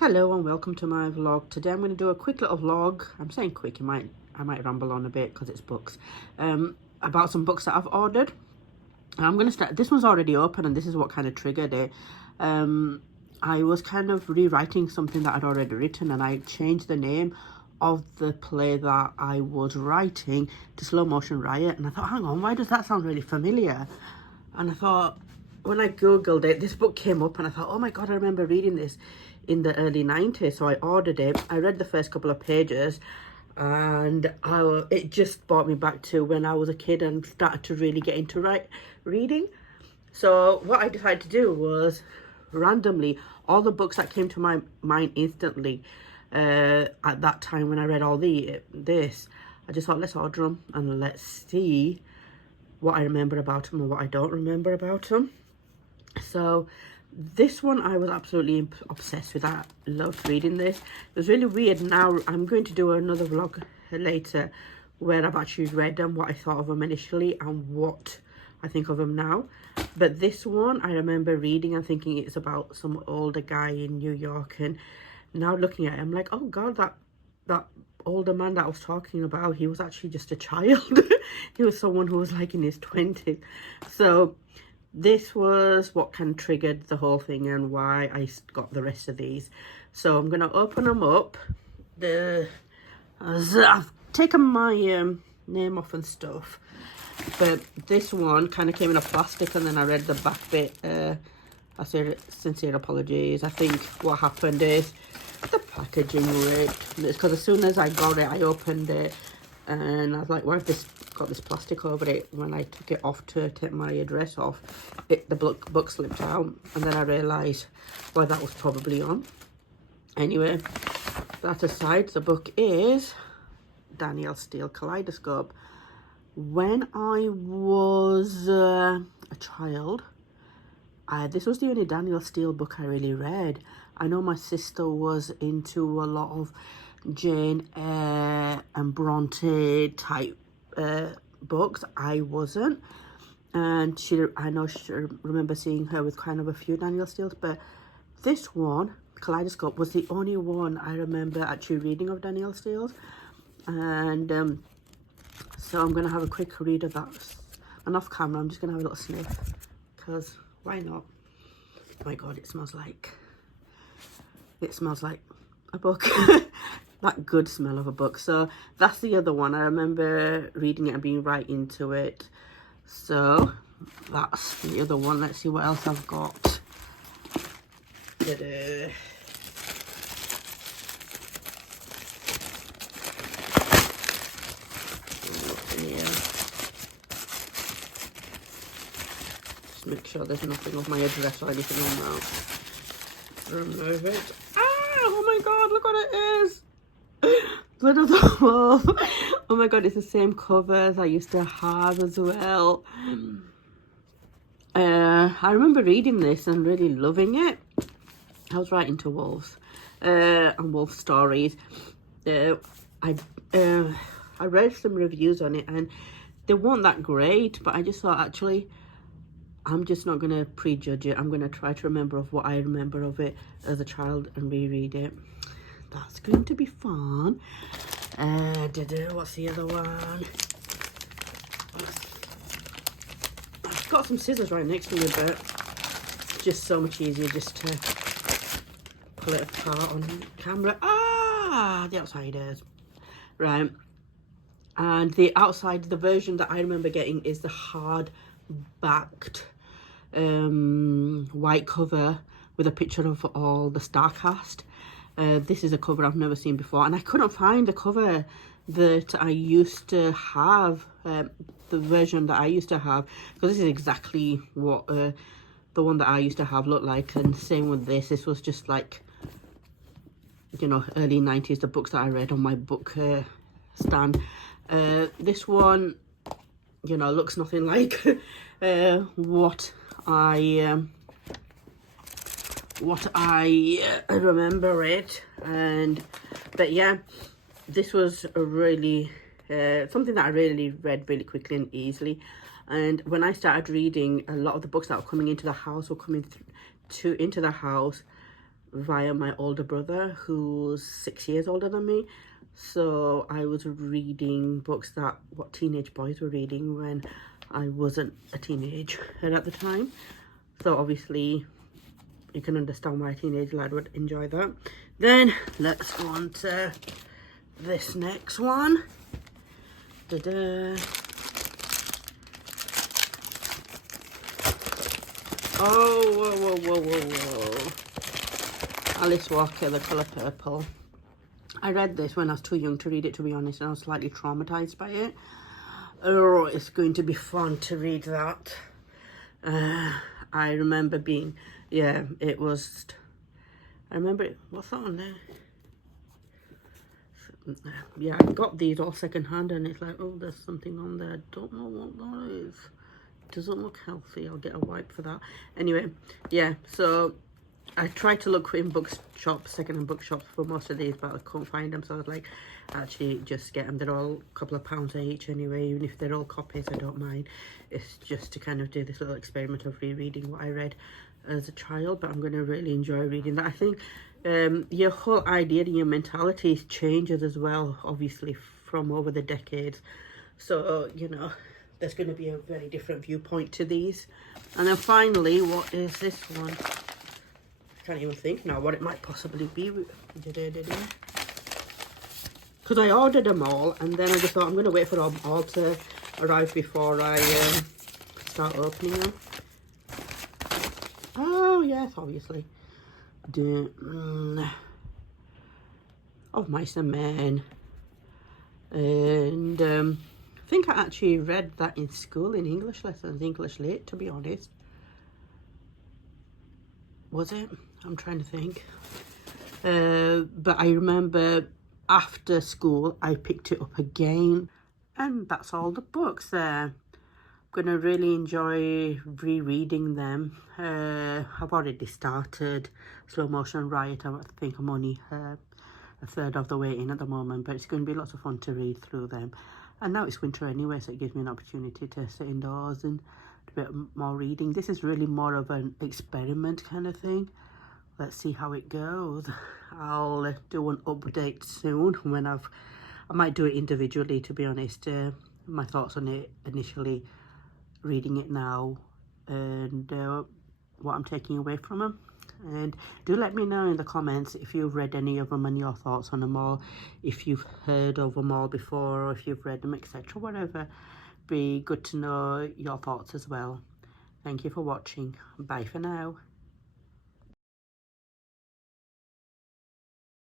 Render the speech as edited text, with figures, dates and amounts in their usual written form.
Hello and welcome to my vlog. Today I'm going to do a quick little vlog. I'm saying quick, I might ramble on a bit because it's books. About some books that I've ordered. I'm going to start, this one's already open and this is what kind of triggered it. I was kind of rewriting something that I'd already written and I changed the name of the play that I was writing to Slow Motion Riot, and I thought, hang on, why does that sound really familiar? And I thought, when I googled it, this book came up and I thought, oh my god, I remember reading this in the early 90s. So I ordered it. I read the first couple of pages and it just brought me back to when I was a kid and started to really get into reading. So what I decided to do was randomly, all the books that came to my mind instantly at that time when I read all this, I just thought, let's order them and let's see what I remember about them and what I don't remember about them. So this one I was absolutely obsessed with. I loved reading this. It was really weird. Now I'm going to do another vlog later where I've actually read them, what I thought of them initially and what I think of them now. But this one I remember reading and thinking it's about some older guy in New York, and now looking at it I'm like, oh god, that older man that I was talking about, he was actually just a child. He was someone who was like in his 20s. So this was what kind of triggered the whole thing and why I got the rest of these. So I'm going to open them up. I've taken my name off and stuff, but this one kind of came in a plastic, and then I read the back bit. I said sincere apologies. I think what happened is the packaging ripped. It's because as soon as I got it, I opened it and I was like, why have this got this plastic over it? When I took it off to take my address off, the book slipped out, and then I realised why that was probably on. Anyway, that aside, the book is Danielle Steele, Kaleidoscope. When I was a child, this was the only Danielle Steele book I really read. I know my sister was into a lot of Jane Eyre and Bronte type books. I wasn't, and I know she remember seeing her with kind of a few Danielle Steeles, but this one, Kaleidoscope, was the only one I remember actually reading of Danielle Steele's. And so I'm gonna have a quick read of that, and off camera I'm just gonna have a little sniff, because why not? Oh my god, it smells like a book. That good smell of a book. So that's the other one. I remember reading it and being right into it. So that's the other one. Let's see what else I've got. Ta-da. Just make sure there's nothing of my address or anything on that. Remove it. Ah, oh my god, look what it is. Blood of the Wolf. Oh my god, it's the same cover as I used to have as well. I remember reading this and really loving it. I was right into wolves and wolf stories. I read some reviews on it and they weren't that great, but I just thought, actually, I'm just not going to prejudge it. I'm going to try to remember of what I remember of it as a child and reread it. That's going to be fun. What's the other one? I've got some scissors right next to me, but it's just so much easier just to pull it apart on camera. Ah, the outside is. Right. And the outside, the version that I remember getting is the hard-backed white cover with a picture of all the star cast. This is a cover I've never seen before, and I couldn't find the cover that I used to have, the version that I used to have, because this is exactly what the one that I used to have looked like. And same with this. This was just like, you know, early 90s, the books that I read on my book stand. This one, you know, looks nothing like what I remember it. But yeah, this was a really something that I really read really quickly and easily. And when I started reading, a lot of the books that were coming into the house were coming into the house via my older brother, who's 6 years older than me. So I was reading books that what teenage boys were reading when I wasn't a teenager at the time. So obviously you can understand why a teenage lad would enjoy that. Then let's go on to this next one. Da-da. Oh, whoa, whoa, whoa, whoa, whoa. Alice Walker, The Colour Purple. I read this when I was too young to read it, to be honest, and I was slightly traumatized by it. Oh, it's going to be fun to read that. I remember being, yeah, it was, I remember it, what's that on there? Yeah, I got these all secondhand, and it's like, oh, there's something on there. I don't know what that is. It doesn't look healthy. I'll get a wipe for that. Anyway, yeah, so I tried to look in bookshops, second-hand bookshops for most of these, but I couldn't find them. So I was like, actually, just get them. They're all a couple of pounds each anyway. Even if they're all copies, I don't mind. It's just to kind of do this little experiment of rereading what I read as a child. But I'm going to really enjoy reading that. I think your whole idea and your mentality changes as well, obviously, from over the decades. So, you know, there's going to be a very different viewpoint to these. And then finally, what is this one? Can't even think now what it might possibly be. Because I ordered them all, and then I just thought I'm going to wait for them all to arrive before I start opening them. Oh yes, obviously. Of Mice and Men. And I think I actually read that in school in English lessons, English Lit, to be honest. Was it? I'm trying to think. But I remember after school I picked it up again, and that's all the books there. I'm gonna really enjoy rereading them. I've already started Slow Motion Riot. I think I'm only a third of the way in at the moment, but it's going to be lots of fun to read through them. And now it's winter anyway, so it gives me an opportunity to sit indoors and do a bit more reading. This is really more of an experiment kind of thing. Let's see how it goes. I'll do an update soon when I might do it individually, to be honest. My thoughts on it initially, reading it now, and what I'm taking away from them. And do let me know in the comments if you've read any of them and your thoughts on them all, if you've heard of them all before, or if you've read them, etc. Whatever. Be good to know your thoughts as well. Thank you for watching. Bye for now.